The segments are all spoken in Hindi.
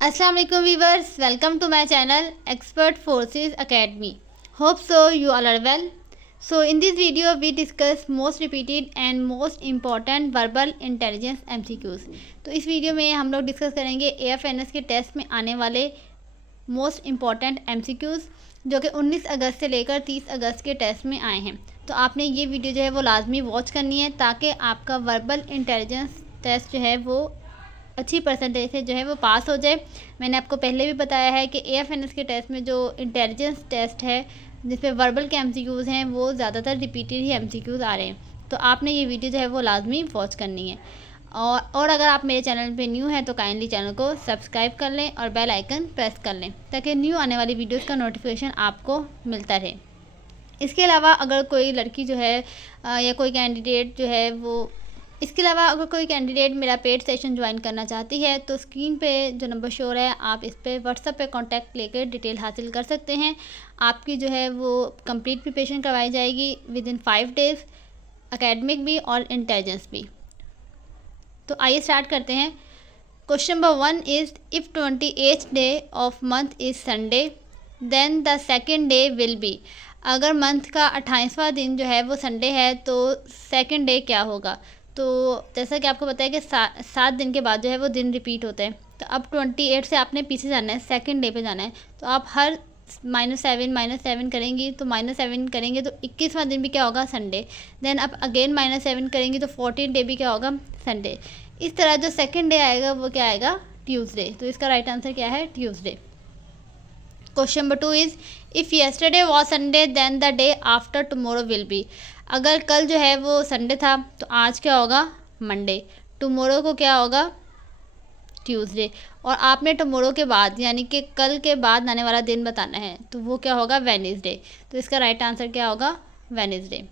अस्सलाम वालेकुम viewers, welcome to my channel Expert Forces Academy. Hope so you all are well. So in this video we discuss most repeated and most important verbal intelligence MCQs. तो इस वीडियो में हम लोग डिस्कस करेंगे AFNS के टेस्ट में आने वाले मोस्ट इम्पॉर्टेंट MCQs जो कि 19 अगस्त से लेकर 30 अगस्त के टेस्ट में आए हैं. तो आपने ये वीडियो जो है वो लाजमी वॉच करनी है ताकि आपका वर्बल इंटेलिजेंस टेस्ट जो है वो अच्छी परसेंटेज से जो है वो पास हो जाए. मैंने आपको पहले भी बताया है कि AFNS के टेस्ट में जो इंटेलिजेंस टेस्ट है जिसमें वर्बल के MCQs हैं वो ज़्यादातर रिपीटेड ही MCQs आ रहे हैं. तो आपने ये वीडियो जो है वो लाजमी वॉच करनी है. और अगर आप मेरे चैनल पे न्यू हैं तो काइंडली चैनल को सब्सक्राइब कर लें और बेल आइकन प्रेस कर लें ताकि न्यू आने वाली वीडियोस का नोटिफिकेशन आपको मिलता रहे. इसके अलावा अगर कोई लड़की जो है या कोई कैंडिडेट जो है वो इसके अलावा अगर कोई कैंडिडेट मेरा पेड सेशन ज्वाइन करना चाहती है तो स्क्रीन पे जो नंबर शो है आप इस पर व्हाट्सएप पे कांटेक्ट लेकर डिटेल हासिल कर सकते हैं. आपकी जो है वो कंप्लीट प्रिपरेशन करवाई जाएगी विद इन 5 डेज़, एकेडमिक भी और इंटेलिजेंस भी. तो आइए स्टार्ट करते हैं. Question number 1 is if 28th day of month is Sunday then the second day will be. अगर मंथ का 28वां दिन जो है वो संडे है तो सेकेंड डे क्या होगा. तो जैसा कि आपको पता है कि 7 दिन के बाद जो है वो दिन रिपीट होते हैं. तो अब 28 से आपने पीछे जाना है, सेकंड डे पे जाना है. तो आप हर -7 करेंगी तो -7 करेंगे तो 21वां दिन भी क्या होगा, संडे. देन आप अगेन -7 करेंगी तो 14 डे भी क्या होगा, संडे. इस तरह जो सेकंड डे आएगा वो क्या आएगा, ट्यूसडे. तो इसका राइट आंसर क्या है, Tuesday. Question number 2 is if yesterday was Sunday then the day after tomorrow will be. अगर कल जो है वो संडे था तो आज क्या होगा, मंडे. टुमारो को क्या होगा, ट्यूसडे. और आपने टुमारो के बाद यानी कि कल के बाद आने वाला दिन बताना है तो वो क्या होगा, वेडनेसडे. तो इसका राइट आंसर क्या होगा, वेडनेसडे.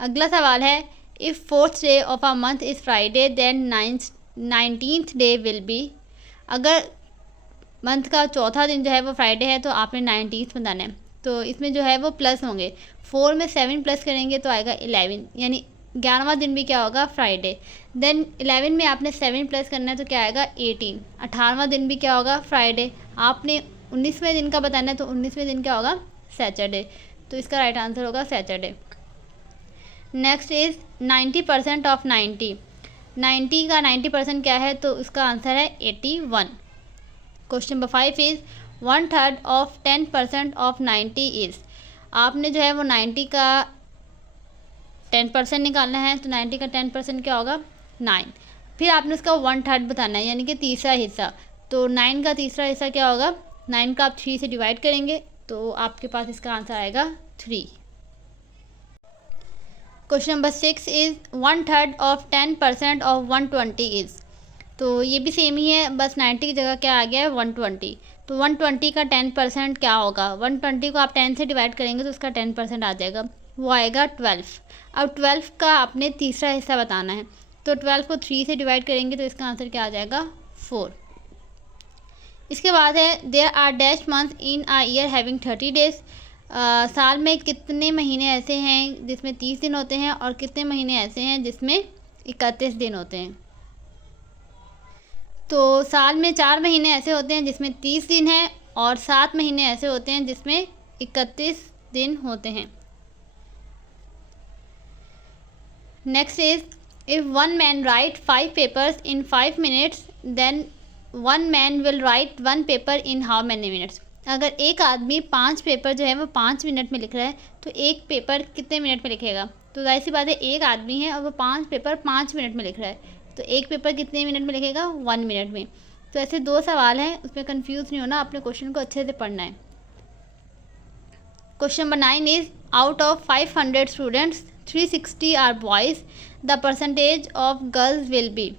अगला सवाल है if 4th day of a month is Friday then 19th day will be. अगर मंथ का चौथा दिन जो है वो फ्राइडे है तो आपने 19th बताना है. तो इसमें जो है वो प्लस होंगे. 4 में 7 प्लस करेंगे तो आएगा 11 यानी 11वां दिन भी क्या होगा, फ्राइडे. देन 11 में आपने 7 प्लस करना है तो क्या आएगा, 18. 18वां दिन भी क्या होगा, फ्राइडे. आपने 19वें दिन का बताना है तो 19वें दिन क्या होगा, सैटरडे. तो इसका राइट आंसर होगा सैटरडे. Next is 90% of 90. 90 का 90% क्या है तो उसका आंसर है 81. Question number 5 is 1/3 of 10% of 90 is. आपने जो है वो 90 का 10% निकालना है तो 90 का 10% क्या होगा, 9. फिर आपने उसका 1/3 बताना है यानी कि तीसरा हिस्सा. तो 9 का तीसरा हिस्सा क्या होगा, 9 का आप 3 से डिवाइड करेंगे तो आपके पास इसका आंसर आएगा 3. Question number 6 is 1/3 of 10% of 120 is. तो ये भी सेम ही है, बस 90 की जगह क्या आ गया है, 120. तो 120 का 10% क्या होगा, 120 को आप 10 से डिवाइड करेंगे तो उसका 10% आ जाएगा, वो आएगा 12. अब 12 का आपने तीसरा हिस्सा बताना है तो 12 को 3 से डिवाइड करेंगे तो इसका आंसर क्या आ जाएगा, 4. इसके बाद है there are dash month in a year having 30 days. साल में कितने महीने ऐसे हैं जिसमें 30 दिन होते हैं और कितने महीने ऐसे हैं जिसमें 31 दिन होते हैं. तो साल में 4 महीने ऐसे होते हैं जिसमें 30 दिन हैं और 7 महीने ऐसे होते हैं जिसमें 31 दिन होते हैं. Next is if 1 man write 5 papers in 5 minutes then 1 man will write 1 paper in how many minutes. अगर एक आदमी 5 पेपर जो है वो 5 मिनट में लिख रहा है तो एक पेपर कितने मिनट में लिखेगा. तो जाहिर सी बात है, एक आदमी है और वो 5 पेपर 5 मिनट में लिख रहा है तो एक पेपर कितने मिनट में लिखेगा, 1 मिनट में. तो ऐसे 2 सवाल हैं, उसमें कंफ्यूज नहीं होना, अपने क्वेश्चन को अच्छे से पढ़ना है. Question number 9 is out of 500 students 360 are boys the percentage of girls will be.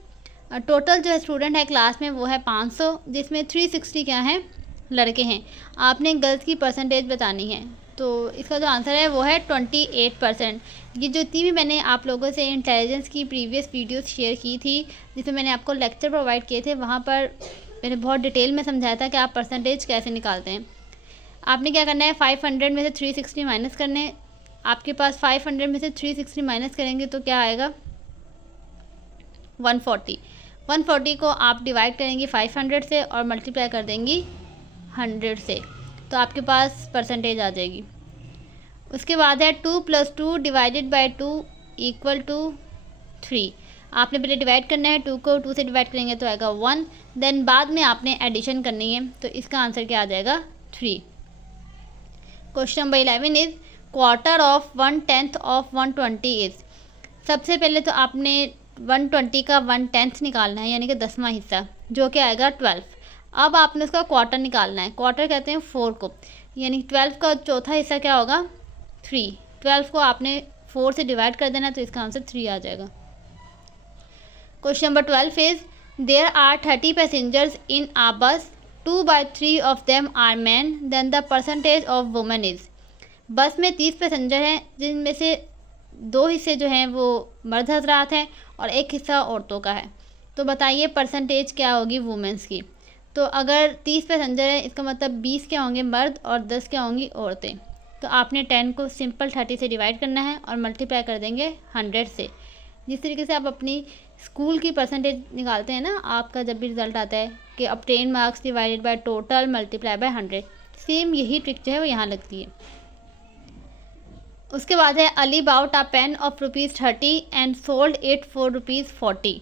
Total जो है स्टूडेंट है क्लास में वो है 500 जिसमें 360 क्या हैं, लड़के हैं. आपने गर्ल्स की परसेंटेज बतानी है तो इसका जो आंसर है वो है 28%. ये जो इतनी भी मैंने आप लोगों से इंटेलिजेंस की प्रीवियस वीडियोस शेयर की थी जिसमें मैंने आपको लेक्चर प्रोवाइड किए थे वहाँ पर मैंने बहुत डिटेल में समझाया था कि आप परसेंटेज कैसे निकालते हैं. आपने क्या करना है, 500 में से 360 माइनस करने. आपके पास 500 में से 360 माइनस करेंगे तो क्या आएगा, 140. 140 को आप डिवाइड करेंगी 500 से और मल्टीप्लाई कर देंगी 100 से, तो आपके पास परसेंटेज आ जाएगी। उसके बाद है 2 + 2 डिवाइडेड बाई 2 इक्वल टू 3। आपने पहले डिवाइड करना है, 2 को 2 से डिवाइड करेंगे तो आएगा 1, देन बाद में आपने एडिशन करनी है, तो इसका आंसर क्या आ जाएगा 3। Question number 11 is quarter of 1/10 of 120 is. सबसे पहले तो आपने 120 का 1/10 निकालना है, यानी कि 10वां हिस्सा, जो कि आएगा 12। अब आपने उसका क्वार्टर निकालना है, क्वार्टर कहते हैं 4 को, यानी 12 का चौथा हिस्सा क्या होगा 3। 12 को आपने 4 से डिवाइड कर देना, तो इसका आंसर 3 आ जाएगा। Question number 12 is there are 30 passengers in a bus, 2/3 of them are man, then the percentage of women is. Bus में 30 पैसेंजर हैं, जिनमें से 2 हिस्से जो हैं वो मर्द हजरात हैं और 1 हिस्सा औरतों का है। तो बताइए परसेंटेज क्या होगी वुमेंस की। तो अगर 30 पैसेंजर है, इसका मतलब 20 क्या होंगे मर्द और 10 क्या होंगी औरतें। तो आपने 10 को सिंपल 30 से डिवाइड करना है और मल्टीप्लाई कर देंगे 100 से। जिस तरीके से आप अपनी स्कूल की परसेंटेज निकालते हैं ना, आपका जब भी रिज़ल्ट आता है कि obtain marks divided by total multiply by 100, same यही ट्रिक जो है वो यहाँ लगती है। उसके बाद है Ali bought a pen of ₹30 and sold it for ₹40,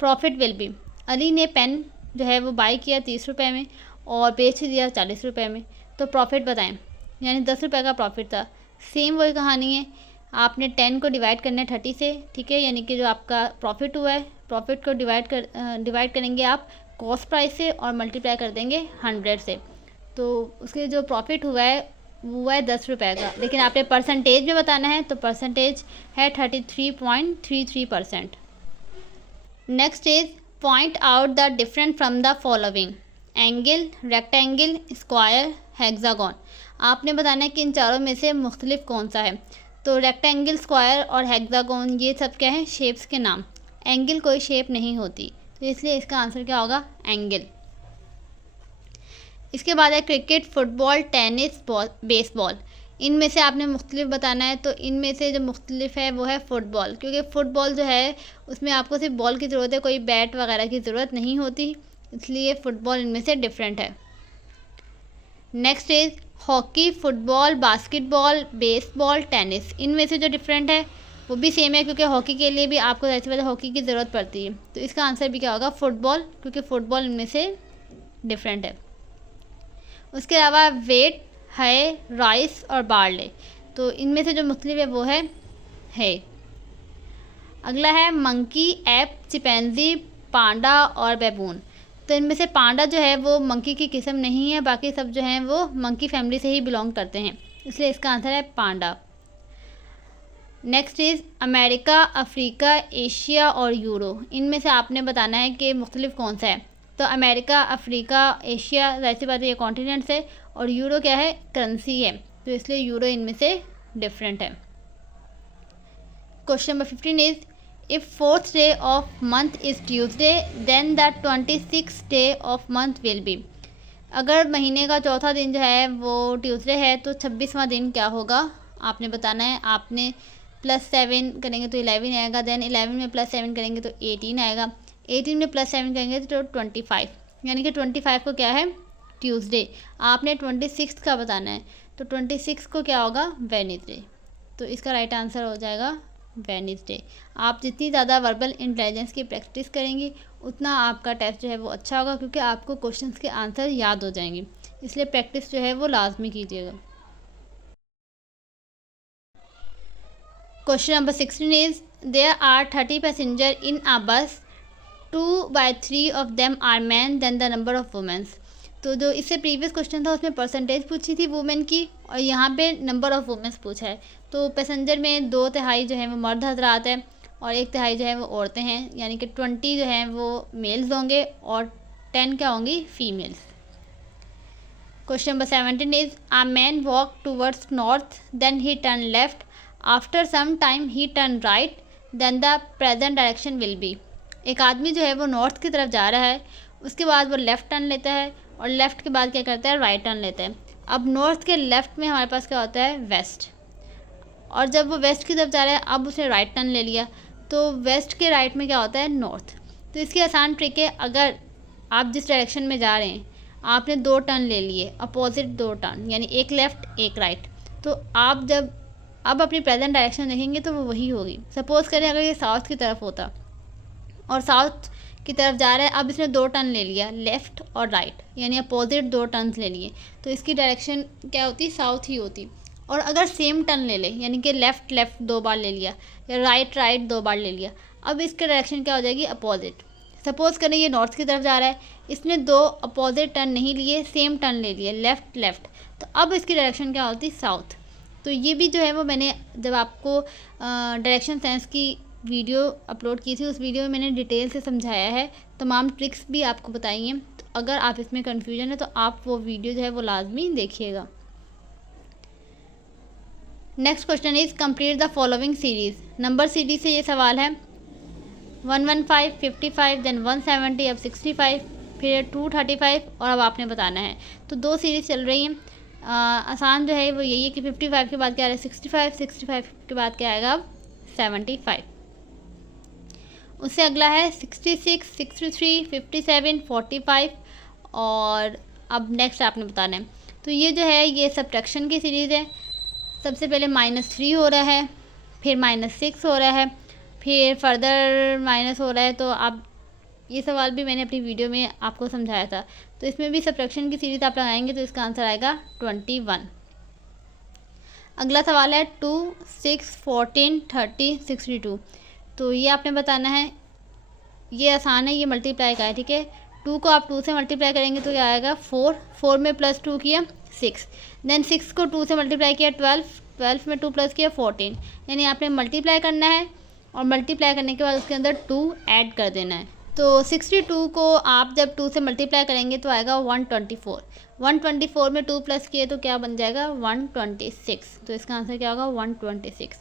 profit will be. Ali ने पेन जो है वो बाई किया 30 रुपये में और बेच दिया 40 रुपये में, तो प्रॉफिट बताएं, यानी 10 रुपये का प्रॉफिट था। सेम वही कहानी है, आपने 10 को डिवाइड करना है 30 से, ठीक है, यानी कि जो आपका प्रॉफिट हुआ है, प्रॉफिट को डिवाइड करेंगे आप कॉस्ट प्राइस से और मल्टीप्लाई कर देंगे 100 से, तो उसके जो प्रॉफिट हुआ है वो हुआ है 10 रुपये का। लेकिन आपने परसेंटेज में बताना है, तो परसेंटेज है 33.33%। Next is point out the different from the following: angle, rectangle, square, hexagon. आपने बताना है कि इन चारों में से मुख्तलिफ कौन सा है। तो रेक्टेंगल, स्क्वायर और हेक्सागोन ये सब क्या है, शेप्स के नाम। एंगल कोई शेप नहीं होती, तो इसलिए इसका आंसर क्या होगा एंगल। इसके बाद है क्रिकेट, फुटबॉल, टेनिस, बेसबॉल। इनमें से आपने मुख्तलिफ बताना है, तो इनमें से जो मुख्तलिफ है वो है फ़ुटबॉल, क्योंकि फ़ुटबॉल जो है उसमें आपको सिर्फ बॉल की ज़रूरत है, कोई बैट वगैरह की ज़रूरत नहीं होती, इसलिए फ़ुटबॉल इनमें से डिफरेंट है। Next is hockey, football, basketball, baseball, tennis. इनमें से जो डिफरेंट है वो भी सेम है, क्योंकि हॉकी के लिए भी आपको ऐसे पहले हॉकी की ज़रूरत पड़ती है, तो इसका आंसर भी क्या होगा फुटबॉल, क्योंकि फ़ुटबॉल इनमें से डिफरेंट है। उसके अलावा वेट है, राइस और बार्ले, तो इनमें से जो मुख्तलिफ है वो है। अगला है मंकी, एप, चिंपैंजी, पांडा और बैबून। तो इनमें से पांडा जो है वो मंकी की किस्म नहीं है, बाकी सब जो हैं वो मंकी फैमिली से ही बिलोंग करते हैं, इसलिए इसका आंसर है panda. Next is America, Africa, Asia और यूरो। इनमें से आपने बताना है कि मुख्तलिफ कौन सा है। तो अमेरिका, अफ्रीका, एशिया, जाहिर बात है ये कॉन्टिनेंट्स है, और यूरो क्या है, करेंसी है, तो इसलिए यूरो इनमें से डिफरेंट है। Question number 15 is if 4th day of month is Tuesday then the 26th day of month will be. अगर महीने का चौथा दिन जो है वो ट्यूसडे है, तो 26वां दिन क्या होगा आपने बताना है। आपने +7 करेंगे तो 11 आएगा, देन 11 में +7 करेंगे तो 18 आएगा, 18 में +7 करेंगे तो 25, यानी कि 25 को क्या है ट्यूसडे। आपने 26 का बताना है, तो 26 को क्या होगा वेडनेसडे, तो इसका राइट आंसर हो जाएगा वेडनेसडे। आप जितनी ज़्यादा वर्बल इंटेलिजेंस की प्रैक्टिस करेंगी उतना आपका टेस्ट जो है वो अच्छा होगा, क्योंकि आपको क्वेश्चंस के आंसर याद हो जाएंगे, इसलिए प्रैक्टिस जो है वो लाजमी कीजिएगा। Question number 16 is there are 30 passenger in a bus, 2/3 of them are man, then the number of womens. तो जो इससे प्रीवियस क्वेश्चन था उसमें परसेंटेज पूछी थी वुमेन की, और यहाँ पे नंबर ऑफ़ वुमेंस पूछा है। तो पैसेंजर में 2/3 जो है वो मर्द हजरात है और 1/3 जो है वो औरतें हैं, यानी कि 20 जो हैं वो मेल्स होंगे और 10 क्या होंगी females. Question number 17 is a man walk towards north then he turn left, after some time he turn right, then the present direction will be. एक आदमी जो है वो नॉर्थ की तरफ जा रहा है, उसके बाद वो लेफ़्ट टर्न लेता है और लेफ़्ट के बाद क्या करता है राइट टर्न लेता है। अब नॉर्थ के लेफ़्ट में हमारे पास क्या होता है वेस्ट, और जब वो वेस्ट की तरफ जा रहा है अब उसने राइट टर्न ले लिया, तो वेस्ट के राइट में क्या होता है नॉर्थ। तो इसकी आसान ट्रिक है, अगर आप जिस डायरेक्शन में जा रहे हैं आपने 2 टर्न ले लिए, अपोजिट 2 टर्न, यानी एक लेफ़्ट एक राइट, तो आप जब अब अपनी प्रेजेंट डायरेक्शन देखेंगे तो वो वही होगी। सपोज़ करें अगर ये साउथ की तरफ होता और साउथ की तरफ जा रहा है, अब इसने 2 टर्न ले लिया, लेफ़्ट और राइट, यानी अपोजिट 2 टर्न्स ले लिए, तो इसकी डायरेक्शन क्या होती, साउथ ही होती। और अगर सेम टर्न ले ले, यानी कि लेफ़्ट लेफ़्ट 2 बार ले लिया या राइट राइट 2 बार ले लिया, अब इसकी डायरेक्शन क्या हो जाएगी, अपोजिट। सपोज़ करें ये नॉर्थ की तरफ जा रहा है, इसने 2 अपोजिट टर्न नहीं लिए, सेम टर्न ले लिए, लेफ़्ट लेफ़्ट, तो अब इसकी डायरेक्शन क्या होती, साउथ। तो ये भी जो है वो मैंने जब आपको डायरेक्शन सेंस की वीडियो अपलोड की थी, उस वीडियो में मैंने डिटेल से समझाया है, तमाम ट्रिक्स भी आपको बताई हैं। तो अगर आप इसमें कन्फ्यूजन है तो आप वो वीडियो जो है वो लाजमी देखिएगा। Next question is complete the following series. Number series से ये सवाल है 115, 55, देन 170, अब 65, फिर 235 और अब आपने बताना है। तो 2 सीरीज़ चल रही हैं। आसान जो है वो यही है कि 55 के बाद क्या आ रहा है 65, 65 के बाद क्या आएगा अब 75। उससे अगला है 66, 63, 57, 45 और अब नेक्स्ट आपने बताना है। तो ये जो है ये सब्ट्रैक्शन की सीरीज़ है। सबसे पहले -3 हो रहा है, फिर -6 हो रहा है, फिर फर्दर माइनस हो रहा है। तो आप ये सवाल भी मैंने अपनी वीडियो में आपको समझाया था। तो इसमें भी सब्ट्रैक्शन की सीरीज़ आप लगाएंगे तो इसका आंसर आएगा 21। अगला सवाल है 2, 6, 14, 30, 62। तो ये आपने बताना है, ये आसान है, ये मल्टीप्लाई का है, ठीक है। 2 को आप 2 से मल्टीप्लाई करेंगे तो क्या आएगा 4, 4 में +2 किया 6, देन 6 को 2 से मल्टीप्लाई किया 12, 12 में 2 प्लस किया 14, यानी आपने मल्टीप्लाई करना है और मल्टीप्लाई करने के बाद उसके अंदर 2 ऐड कर देना है। तो 62 को आप जब 2 से मल्टीप्लाई करेंगे तो आएगा 124, 124 में 2 प्लस किए तो क्या बन जाएगा 126। तो इसका आंसर क्या होगा 126।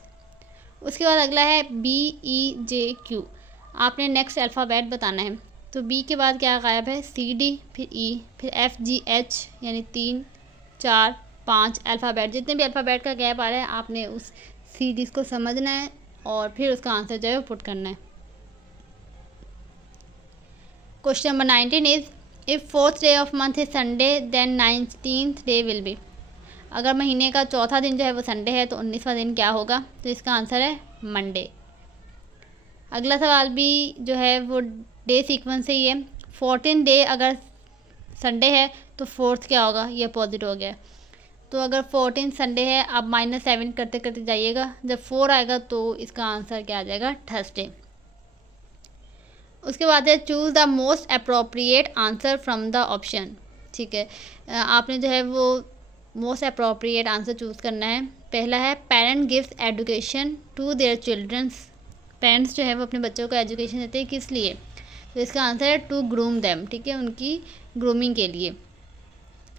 उसके बाद अगला है BEJQ। आपने नेक्स्ट अल्फ़ाबेट बताना है। तो B के बाद क्या गायब है CD, फिर E, फिर FGH, यानी 3, 4, 5 अल्फ़ाबेट। जितने भी अल्फ़ाबेट का गैप आ रहा है आपने उस सीरीज़ को समझना है और फिर उसका आंसर जो है वो पुट करना है। Question number 19 is if 4th day of month is Sunday then 19th day will be. अगर महीने का चौथा दिन जो है वो संडे है तो 19वां दिन क्या होगा, तो इसका आंसर है मंडे। अगला सवाल भी जो है वो डे सीक्वेंस से ही है। 14 डे अगर संडे है तो 4th क्या होगा, ये अपोजिट हो गया। तो अगर 14 संडे है आप -7 करते करते जाइएगा, जब 4 आएगा तो इसका आंसर क्या आ जाएगा थर्सडे। उसके बाद है choose the most appropriate answer from the option. ठीक है, आपने जो है वो मोस्ट अप्रोप्रिएट आंसर चूज़ करना है। पहला है parent gives education to their childrens. Parents जो है वो अपने बच्चों को एजुकेशन देते हैं, किस लिए, तो इसका आंसर है टू ग्रूम देम। ठीक है, उनकी ग्रूमिंग के लिए।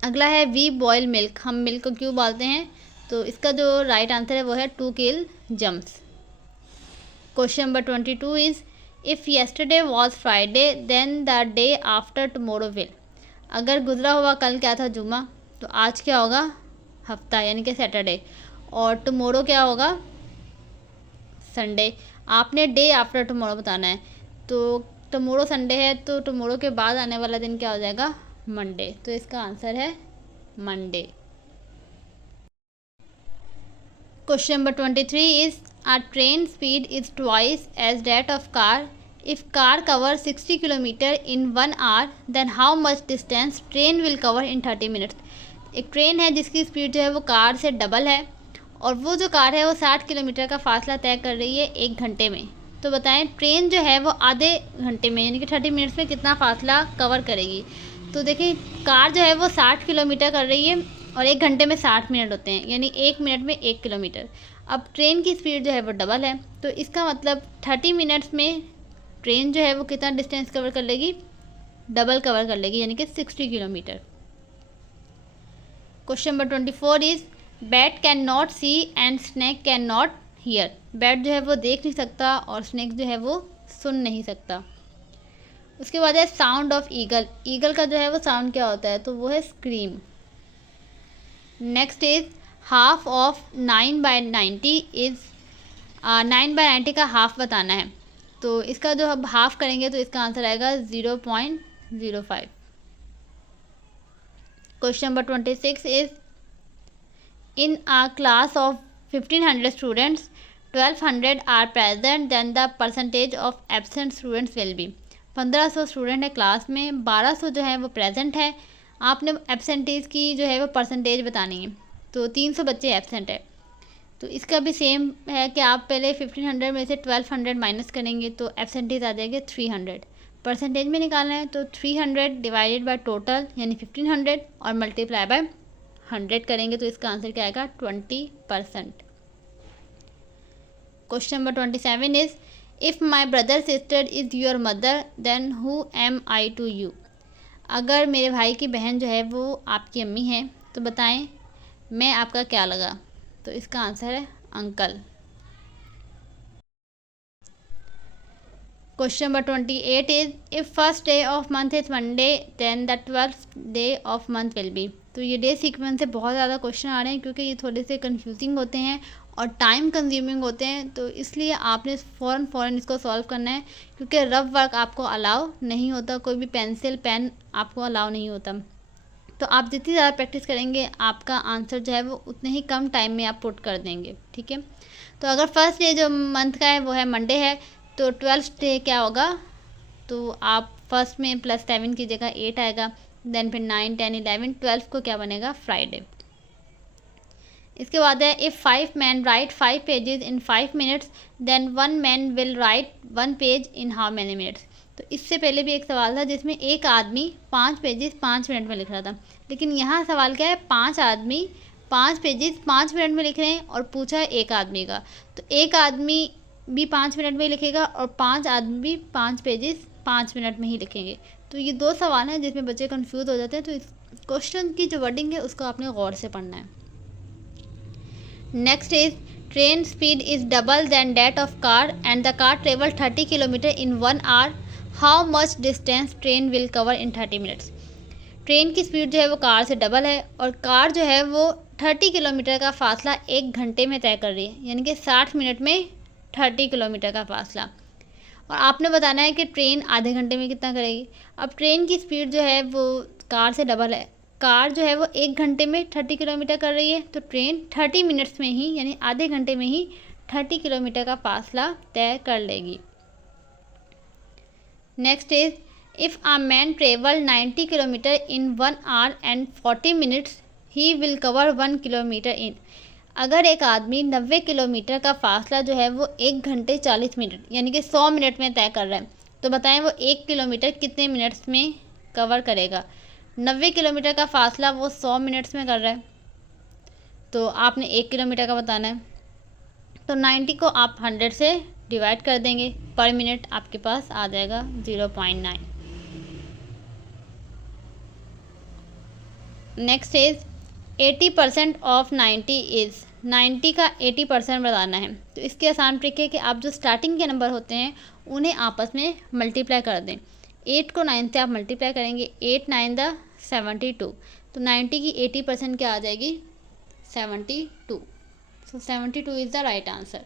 अगला है वी बॉयल मिल्क। हम मिल्क को क्यों उबालते हैं, तो इसका जो राइट आंसर है वो है to kill jams. Question number 22 is if yesterday was Friday then the day after tomorrow will. अगर गुजरा हुआ कल क्या था जुमा, तो आज क्या होगा हफ्ता, यानी कि सैटरडे, और टमोरो क्या होगा संडे। आपने डे आफ्टर टमोरो बताना है। तो टमोरो संडे है तो टमोरो के बाद आने वाला दिन क्या हो जाएगा मंडे। तो इसका आंसर है Monday. Question number 23 is a train speed is twice as that of car. If car covers 60 km in 1 hour, then how much distance train will cover in 30 minutes? एक ट्रेन है जिसकी स्पीड जो है वो कार से डबल है और वो जो कार है वो 60 किलोमीटर का फासला तय कर रही है 1 घंटे में। तो बताएं ट्रेन जो है वो आधे घंटे में यानी कि 30 मिनट्स में कितना फासला कवर करेगी। तो देखिए कार जो है वो 60 किलोमीटर कर रही है और 1 घंटे में 60 मिनट होते हैं, यानी 1 मिनट में 1 किलोमीटर। अब ट्रेन की स्पीड जो है वो डबल है, तो इसका मतलब 30 मिनट्स में ट्रेन जो है वो कितना डिस्टेंस कवर कर लेगी, डबल कवर कर लेगी, यानी कि 60 kilometre. Question number 24 is bat can not see and snake can not hear. Bat जो है वो देख नहीं सकता और स्नैक जो है वो सुन नहीं सकता। उसके बाद है साउंड ऑफ ईगल। ईगल का जो है वो साउंड क्या होता है, तो वो है scream. Next is half of 9/90 is 9/90 का हाफ बताना है। तो इसका जो हम हाफ करेंगे तो इसका आंसर आएगा 0.05। Question number 26 is in a class of 1500 students 1200 are present then the percentage of absent students will be। 1500 student है क्लास में, 1200 जो है वो प्रेजेंट है। आपने एब्सेंटेज की जो है वो परसेंटेज बतानी है। तो 300 बच्चे एब्सेंट है, तो इसका भी सेम है कि आप पहले 1500 में से 1200 माइनस करेंगे तो एब्सेंटेज आ जाएगा 300। परसेंटेज में निकालना है तो 300 डिवाइडेड बाय टोटल यानी 1500 और मल्टीप्लाई बाय 100 करेंगे तो इसका आंसर क्या आएगा 20%। Question number 27 is if my brother sister is your mother then who am I to you. अगर मेरे भाई की बहन जो है वो आपकी अम्मी है तो बताएं मैं आपका क्या लगा। तो इसका आंसर है uncle. Question number 28 is if first day of month is Monday then the 12th day of month will be. तो ये डे सीक्वेंस से बहुत ज़्यादा क्वेश्चन आ रहे हैं क्योंकि ये थोड़े से कंफ्यूजिंग होते हैं और टाइम कंज्यूमिंग होते हैं, तो इसलिए आपने फ़ौरन इसको सॉल्व करना है क्योंकि रफ वर्क आपको अलाउ नहीं होता, कोई भी पेंसिल पेन आपको अलाउ नहीं होता। तो आप जितनी ज़्यादा प्रैक्टिस करेंगे आपका आंसर जो है वो उतने ही कम टाइम में आप पुट कर देंगे। ठीक है, तो अगर फर्स्ट डे जो मंथ का है वो है मंडे है तो 12th डे क्या होगा, तो आप फर्स्ट में +7 की जगह 8 आएगा, देन फिर 9 10 11 12 को क्या बनेगा फ्राइडे। इसके बाद है if 5 men write 5 pages in 5 minutes then 1 man will write 1 page in how many minutes. तो इससे पहले भी एक सवाल था जिसमें एक आदमी 5 पेजेस 5 मिनट में लिख रहा था, लेकिन यहाँ सवाल क्या है 5 आदमी 5 पेजेस 5 मिनट में लिख रहे हैं और पूछा है एक आदमी का, तो एक आदमी भी 5 मिनट में ही लिखेगा और 5 आदमी भी 5 पेजेस 5 मिनट में ही लिखेंगे। तो ये दो सवाल हैं जिसमें बच्चे कंफ्यूज हो जाते हैं, तो इस क्वेश्चन की जो वर्डिंग है उसको आपने गौर से पढ़ना है। Next is train speed is double than that of car and the car travel 30 kilometre in 1 hour, how much distance train will cover in 30 minutes. Train की स्पीड जो है वो कार से डबल है और कार जो है वो 30 किलोमीटर का फासला 1 घंटे में तय कर रही है, यानी कि 60 मिनट में 30 किलोमीटर का फासला। और आपने बताना है कि ट्रेन आधे घंटे में कितना करेगी। अब ट्रेन की स्पीड जो है वो कार से डबल है, कार जो है वो 1 घंटे में 30 किलोमीटर कर रही है, तो ट्रेन 30 मिनट्स में ही यानी आधे घंटे में ही 30 किलोमीटर का फासला तय कर लेगी। Next is if a man travel 90 kilometre in 1 hour and 40 minutes he will cover 1 kilometre इन। अगर एक आदमी 90 किलोमीटर का फासला जो है वो 1 घंटे 40 मिनट यानी कि 100 मिनट में तय कर रहा है, तो बताएं वो 1 किलोमीटर कितने मिनट्स में कवर करेगा। 90 किलोमीटर का फासला वो 100 मिनट्स में कर रहा है, तो आपने 1 किलोमीटर का बताना है, तो 90 को आप 100 से डिवाइड कर देंगे, पर मिनट आपके पास आ जाएगा 0.9। नेक्स्ट इज 80% ऑफ 90 इज़, 90 का 80% बताना है। तो इसकी आसान ट्रिक है कि आप जो स्टार्टिंग के नंबर होते हैं उन्हें आपस में मल्टीप्लाई कर दें। 8 को 9 से आप मल्टीप्लाई करेंगे, 8 9 द 72, तो 90 की 80% क्या आ जाएगी 72। So 72 is the right answer.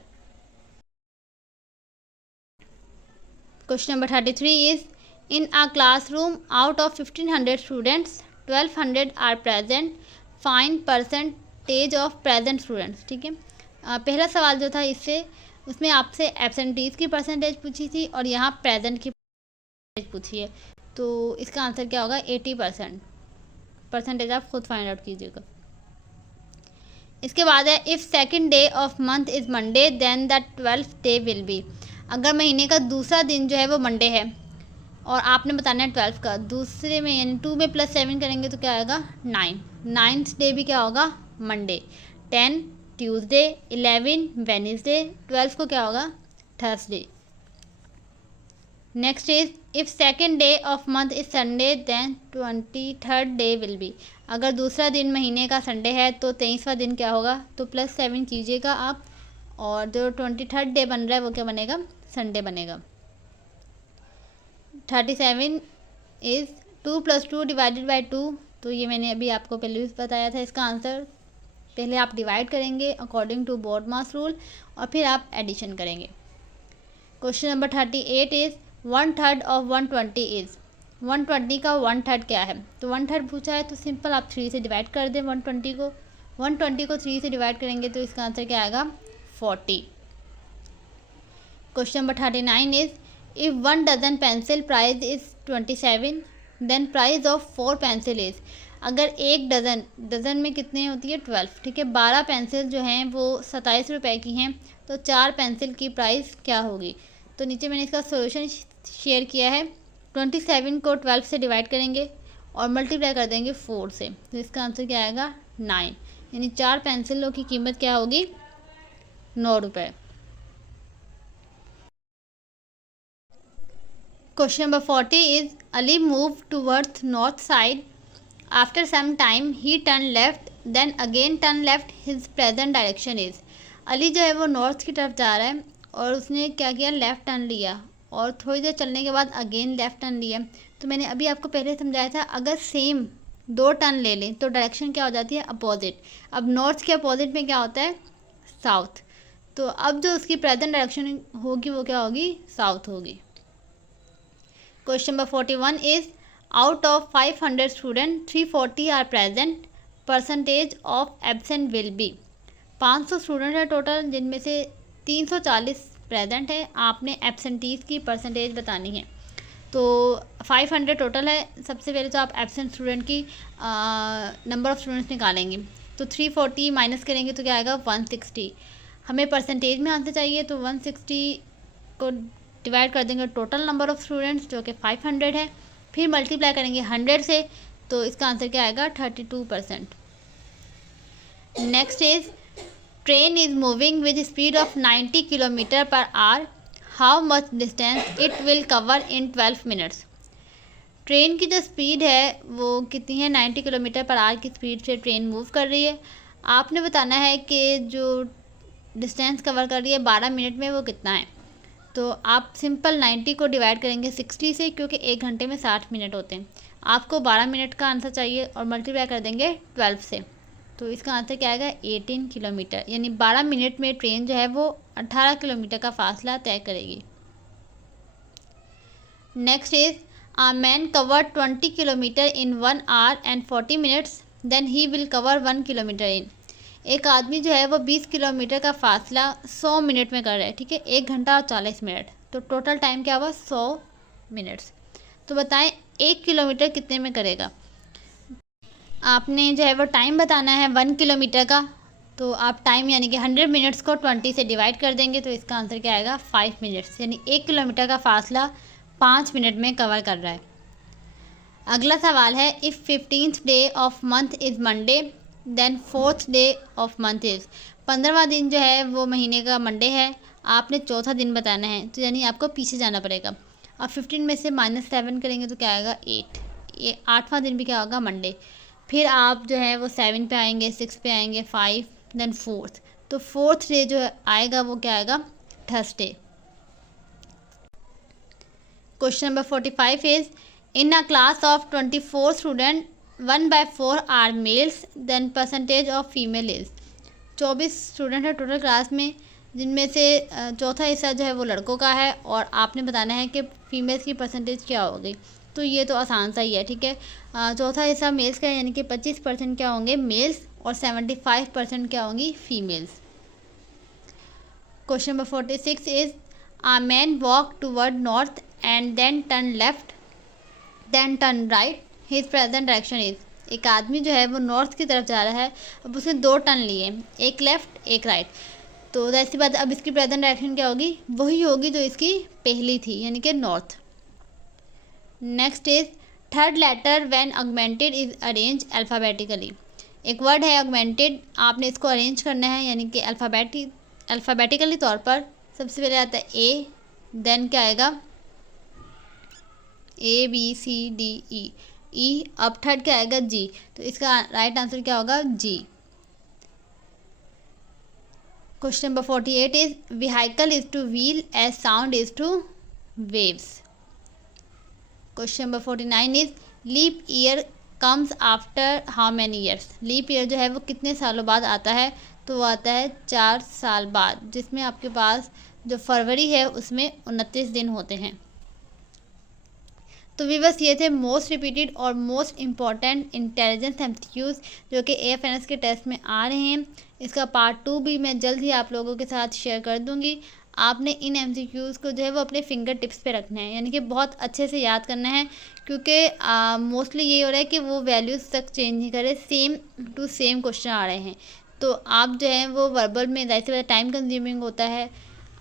Question number 33 is in a classroom out of 1500 students 1200 are present, find percentage of present students. ठीक है, पहला सवाल जो था इससे उसमें आपसे एब्सेंटीज़ की परसेंटेज पूछी थी और यहाँ प्रेजेंट की परसेंटेज पूछी है, तो इसका आंसर क्या होगा 80%। परसेंटेज आप खुद फाइंड आउट कीजिएगा। इसके बाद है if second day of month is Monday then the 12th day will be. अगर महीने का दूसरा दिन जो है वो मंडे है और आपने बताना है 12 का, दूसरे में यानी 2 में +7 करेंगे तो क्या आएगा 9। 9th डे भी क्या होगा मंडे, 10 ट्यूसडे, 11 वेडनेसडे, 12 को क्या होगा Thursday. Next is if second day of month is Sunday then 23rd day will be. अगर दूसरा दिन महीने का संडे है तो 23वां दिन क्या होगा, तो +7 कीजिएगा आप और जो 23rd डे बन रहा है वो क्या बनेगा संडे बनेगा। 37 इज़ 2 + 2 डिवाइडेड बाई 2, तो ये मैंने अभी आपको पहले भी बताया था। इसका आंसर पहले आप डिवाइड करेंगे according to BODMAS rule और फिर आप एडिशन करेंगे। Question number 38 is 1/3 of 120 is. 120 का 1/3 क्या है? तो 1/3 पूछा है तो सिंपल आप 3 से डिवाइड कर दें 120 को। 120 को 3 से डिवाइड करेंगे तो इसका आंसर क्या आएगा? 40। Question number 39 is if 1 dozen pencil price is 27 then price of 4 pencil is. अगर एक डज़न में कितने होती है? 12, ठीक है। 12 पेंसिल जो हैं वो 27 रुपये की हैं, तो 4 पेंसिल की प्राइस क्या होगी? तो नीचे मैंने इसका सोल्यूशन शेयर किया है। 27 को 12 से डिवाइड करेंगे और मल्टीप्लाई कर देंगे 4 से, तो इसका आंसर क्या आएगा? 9। यानी 4 पेंसिलों की कीमत क्या होगी? 9 रुपये। Question number 40 is Ali moved towards north side. After some time he turned left, then again turned left. His present direction is. Ali जो है वो नॉर्थ की तरफ जा रहा है और उसने क्या किया? लेफ़्ट टर्न लिया और थोड़ी देर चलने के बाद अगेन लेफ़्ट टर्न लिया। तो मैंने अभी आपको पहले समझाया था, अगर सेम 2 टर्न ले लें तो डायरेक्शन क्या हो जाती है? अपोजिट। अब नॉर्थ के अपोजिट में क्या होता है? साउथ। तो अब जो उसकी प्रेजेंट डायरेक्शन होगी वो क्या होगी? साउथ होगी। Question number 41 is out of 500 students 340 are present, percentage of absent will be। 500 student है टोटल, जिनमें से 340 प्रेजेंट है। आपने एब्सेंटीज़ की परसेंटेज बतानी है। तो 500 टोटल है। सबसे पहले तो आप एब्सेंट स्टूडेंट की नंबर ऑफ़ स्टूडेंट्स निकालेंगे, तो 340 माइनस करेंगे तो क्या आएगा? 160। हमें परसेंटेज में आंसर चाहिए, तो 160 को डिवाइड कर देंगे टोटल नंबर ऑफ़ स्टूडेंट्स जो कि 500 है, फिर मल्टीप्लाई करेंगे 100 से, तो इसका आंसर क्या आएगा? 32%। Next is train is moving with speed of 90 kilometre per hour, how much distance it will cover in 12 minutes. Train की जो स्पीड है वो कितनी है? 90 किलोमीटर पर आवर की स्पीड से ट्रेन मूव कर रही है। आपने बताना है कि जो डिस्टेंस कवर कर रही है 12 मिनट में वो कितना है। तो आप सिंपल 90 को डिवाइड करेंगे 60 से, क्योंकि 1 घंटे में 60 मिनट होते हैं। आपको 12 मिनट का आंसर चाहिए और मल्टीप्लाई कर देंगे 12 से, तो इसका आंसर क्या आएगा? 18 किलोमीटर। यानी 12 मिनट में ट्रेन जो है वो 18 किलोमीटर का फासला तय करेगी। Next is a man cover 20 kilometre in 1 hour and 40 minutes, then he will cover 1 kilometre in. एक आदमी जो है वो 20 किलोमीटर का फासला 100 मिनट में कर रहा है, ठीक है। 1 घंटा और 40 मिनट, तो टोटल टाइम क्या हुआ? 100 मिनट्स। तो बताएं 1 किलोमीटर कितने में करेगा? आपने जो है वो टाइम बताना है 1 किलोमीटर का, तो आप टाइम यानी कि 100 मिनट्स को 20 से डिवाइड कर देंगे, तो इसका आंसर क्या आएगा? 5 मिनट्स। यानी 1 किलोमीटर का फासला 5 मिनट में कवर कर रहा है। अगला सवाल है if 15th day of month is Monday then 4th day of month is. 15वां दिन जो है वो महीने का मंडे है, आपने चौथा दिन बताना है, तो यानी आपको पीछे जाना पड़ेगा। अब 15 में से -7 करेंगे तो क्या आएगा? 8। ये 8वां दिन भी क्या होगा? मंडे। फिर आप जो है वो 7 पे आएंगे, 6 पे आएंगे, 5 देन 4th। तो 4th डे जो आएगा वो क्या आएगा? Thursday. Question number 45 is in a class of 24 student 1/4 are males then percentage of female is. 24 student है टोटल क्लास में, जिनमें से चौथा हिस्सा जो है वो लड़कों का है, और आपने बताना है कि फीमेल्स की परसेंटेज क्या होगी। तो ये तो आसान सा ही है, ठीक है। चौथा हिस्सा मेल्स का है, यानी कि 25% क्या होंगे? मेल्स, और 75% क्या होंगी? Females. Question number 46 is a man walk toward north and then turn left then turn right, his present direction is. एक आदमी जो है वो नॉर्थ की तरफ जा रहा है, अब उसने 2 टर्न लिए, एक लेफ़्ट एक राइट। तो ऐसी बात, अब इसकी प्रेजेंट डायरेक्शन क्या होगी? वही होगी जो इसकी पहली थी, यानी कि north. Next is third letter when augmented is arrange alphabetically. एक वर्ड है ऑगमेंटेड, आपने इसको अरेंज करना है यानी कि अल्फ़ाबेटिकली तौर पर। सबसे पहले आता है ए, देन क्या आएगा? ABCDE, ई। अब थर्ड क्या आएगा? जी। तो इसका राइट आंसर क्या होगा? जी। Question number 48 is vehicle is to wheel as sound is to waves. Question number 49 is leap year comes after how many years. Leap year जो है वो कितने सालों बाद आता है? तो वो आता है 4 साल बाद, जिसमें आपके पास जो फरवरी है उसमें 29 दिन होते हैं। तो व्यूअर्स, ये थे मोस्ट रिपीटेड और मोस्ट इम्पॉर्टेंट इंटेलिजेंस एमसीक्यूज़ जो कि AFNS के टेस्ट में आ रहे हैं। इसका पार्ट 2 भी मैं जल्द ही आप लोगों के साथ शेयर कर दूंगी। आपने इन MCQs को जो है वो अपने फिंगर टिप्स पे रखना है, यानी कि बहुत अच्छे से याद करना है, क्योंकि मोस्टली ये हो रहा है कि वो वैल्यूज़ तक चेंज नहीं करे, सेम टू सेम क्वेश्चन आ रहे हैं। तो आप जो है वो वर्बल में ज़ाहिर सी बात टाइम कंज्यूमिंग होता है।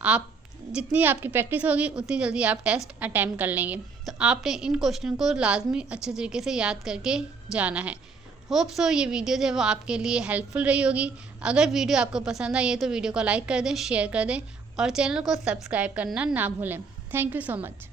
आप जितनी आपकी प्रैक्टिस होगी उतनी जल्दी आप टेस्ट अटैम्प्ट कर लेंगे। तो आपने इन क्वेश्चन को लाजमी अच्छे तरीके से याद करके जाना है। होप सो ये वीडियो जो है वो आपके लिए हेल्पफुल रही होगी। अगर वीडियो आपको पसंद आई है तो वीडियो को लाइक कर दें, शेयर कर दें और चैनल को सब्सक्राइब करना ना भूलें। Thank you so much.